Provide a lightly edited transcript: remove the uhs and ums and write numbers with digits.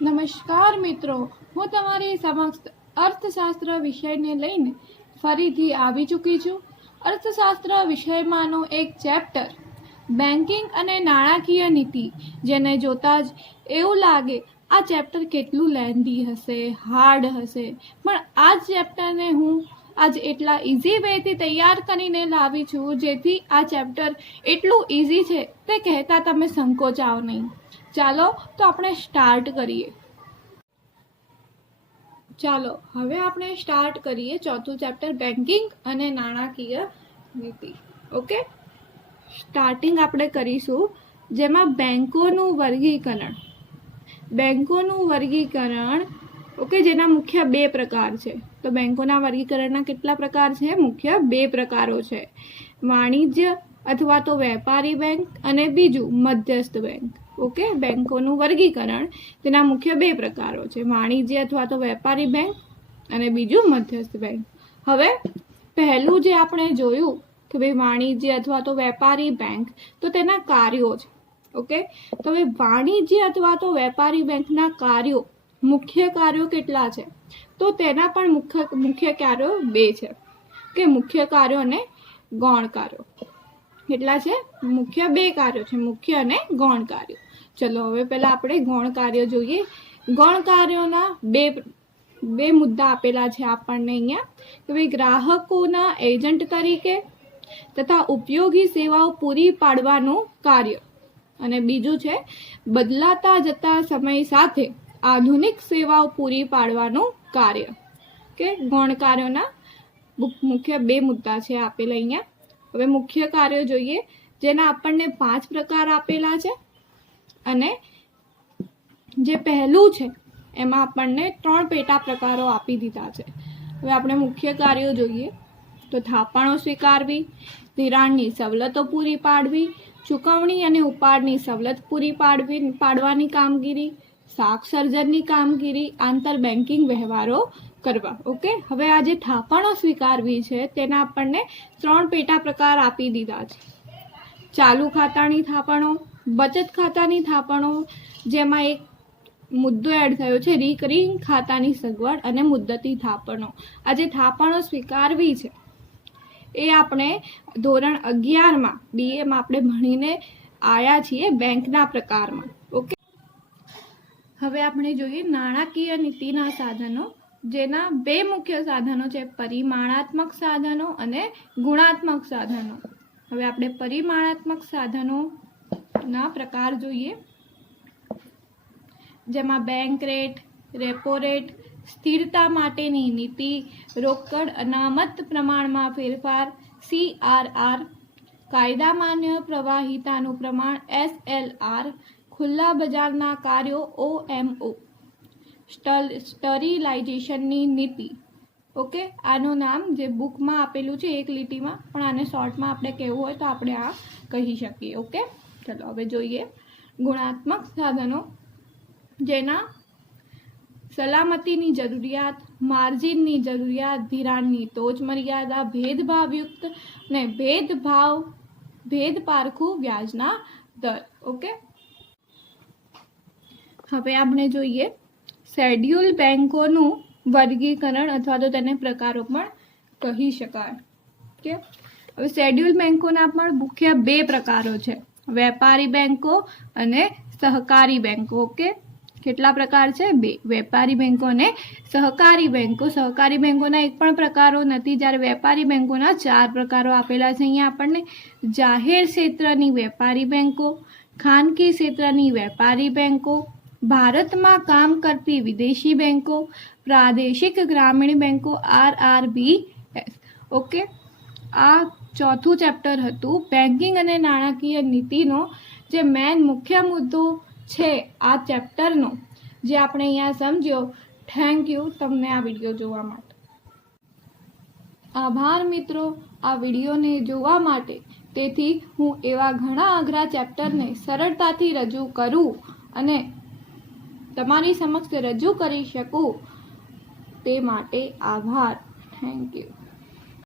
નમસ્કાર મિત્રો, હું તમારી સમક્ષ અર્થશાસ્ત્ર વિષયને લઈને ફરીથી આવી ચૂકી છું. અર્થશાસ્ત્ર વિષયમાંનો એક ચેપ્ટર બેન્કિંગ અને નાણાકીય નીતિ, જેને જોતા જ એવું લાગે આ ચેપ્ટર કેટલું લેન્ધી હશે, હાર્ડ હશે, પણ આ ચેપ્ટરને હું આજ એટલા ઇઝી વેથી તૈયાર કરીને લાવી છું જેથી આ ચેપ્ટર એટલું ઇઝી છે તે કહેતા તમે સંકોચાવ નહીં. ચાલો તો આપણે સ્ટાર્ટ કરીએ. હવે આપણે સ્ટાર્ટ કરીએ ચોથું ચેપ્ટર બેન્કિંગ અને નાણાકીય નીતિ. ઓકે, સ્ટાર્ટિંગ આપણે કરીશું જેમાં બેંકોનું વર્ગીકરણ. ઓકે, જેના મુખ્ય બે પ્રકાર છે. તો બેંકોના વર્ગીકરણના કેટલા પ્રકાર છે? મુખ્ય બે પ્રકારો છે. વાણિજ્ય અથવા તો વેપારી બેંક અને બીજું મધ્યસ્થ બેંક. ઓકે, બેંકોનું વર્ગીકરણ તેના મુખ્ય બે પ્રકારો છે, વાણિજ્ય અથવા તો વેપારી બેંક અને બીજું મધ્યસ્થ બેંક. હવે પહેલું જે આપણે જોયું કે ભાઈ વાણિજ્ય અથવા તો વેપારી બેંક, તો તેના કાર્યો છે. ઓકે, તો હવે વાણિજ્ય અથવા તો વેપારી બેંકના કાર્યો, મુખ્ય કાર્યો કેટલા છે? તો તેના પણ મુખ્ય કાર્યો બે છે કે મુખ્ય કાર્યો અને ગૌણ કાર્યો. કેટલા છે? મુખ્ય બે કાર્યો છે, મુખ્ય અને ગૌણ કાર્યો. ચલો હવે પહેલા આપણે ગૌણ કાર્યો જોઈએ. ગૌણ કાર્યોના બે મુદ્દા આપેલા છે આપણને અહીંયા કે ભાઈ ગ્રાહકોના એજન્ટ તરીકે તથા ઉપયોગી સેવાઓ પૂરી પાડવાનું કાર્ય, અને બીજું છે બદલાતા જતા સમય સાથે આધુનિક સેવાઓ પૂરી પાડવાનું કાર્ય. કે ગૌણ કાર્યોના મુખ્ય બે મુદ્દા છે આપેલા અહીંયા. હવે મુખ્ય કાર્યો જોઈએ, જેના આપણને 5 પ્રકાર આપેલા છે, અને જે પહેલું છે એમાં આપણને 3 પેટા પ્રકારો આપી દીધા છે. હવે આપણે મુખ્ય કાર્યો જોઈએ તો થાપણો સ્વીકારવી, ધિરાણની સવલતો પૂરી પાડવી, ચૂકવણી અને ઉપાડની સવલત પૂરી પાડવાની કામગીરી, શાક સર્જનની કામગીરી, આંતર બેન્કિંગ વ્યવહારો કરવા. ઓકે, હવે આ જે થાપણો સ્વીકારવી છે તેના આપણને 3 પેટા પ્રકાર આપી દીધા છે. ચાલુ ખાતાની થાપણો, બચત ખાતાની થાપણો, જેમાં એક મુદ્દો એડ થયો છે રિકરિંગ ખાતાની સગવડ, અને મુદ્દતી થાપણો. આ જે થાપણો સ્વીકારવી છે એ આપણે ધોરણ 11માં BAમાં આપણે ભણીને આવ્યા છીએ બેંકના પ્રકારમાં. ઓકે, હવે આપણે જોઈએ નાણાકીય નીતિના સાધનો, જેના બે મુખ્ય સાધનો છે, પરિમાણાત્મક સાધનો અને ગુણાત્મક સાધનો. હવે આપણે પરિમાણાત્મક સાધનોના પ્રકાર જોઈએ, જેમાં બેંક રેટ, રેપો રેટ, સ્થિરતા માટેની નીતિ, રોકડ અનામત પ્રમાણમાં ફેરફાર CRR, કાયદા માન્ય પ્રવાહિતાનું પ્રમાણ SLR, ખુલ્લા બજારના કાર્યો OMO, સ્ટરીલાઇઝેશનની નીતિ. ઓકે, આનું નામ જે બુકમાં આપેલું છે એક લીટીમાં, પણ આને શોર્ટમાં આપણે કહેવું હોય તો આપણે આ કહી શકીએ. ઓકે, ચલો હવે જોઈએ ગુણાત્મક સાધનો, જેના સલામતીની જરૂરિયાત, માર્જિનની જરૂરિયાત, ધિરાણની ટોચ મર્યાદા, ભેદભાવયુક્ત અને ભેદપારખું વ્યાજના દર. ઓકે, હવે આપણે જોઈએ શેડ્યુલ બેંકોનું વર્ગીકરણ અથવા તો તેને પ્રકારો પણ કહી શકાય. કે હવે શેડ્યુલ બેંકોના પણ મુખ્ય બે પ્રકારો છે, વેપારી બેંકો અને સહકારી બેંકો. ઓકે, કેટલા પ્રકાર છે? 2, વેપારી બેંકો અને સહકારી બેંકો. સહકારી બેંકોના એક પણ પ્રકારો નથી, જ્યારે વેપારી બેંકોના 4 પ્રકારો આપેલા છે અહીંયા આપણને. જાહેર ક્ષેત્રની વેપારી બેંકો, ખાનગી ક્ષેત્રની વેપારી બેંકો, ભારતમાં કામ કરતી વિદેશી બેંકો, પ્રાદેશિક ગ્રામીણ બેંકો RRBS. ઓકે, આ ચોથું ચેપ્ટર હતું બેન્કિંગ અને નાણાકીય નીતિનો જે મેન મુખ્ય મુદ્દો છે આ ચેપ્ટરનો, જે આપણે અહીંયા સમજ્યો. થેન્ક યુ તમને આ વિડીયો જોવા માટે. આભાર મિત્રો આ વિડીયોને જોવા માટે. તેથી હું એવા ઘણા અઘરા ચેપ્ટરને સરળતાથી રજૂ કરું અને તમારી સમક્ષ રજૂ કરી શકું તે માટે આભાર. Thank you.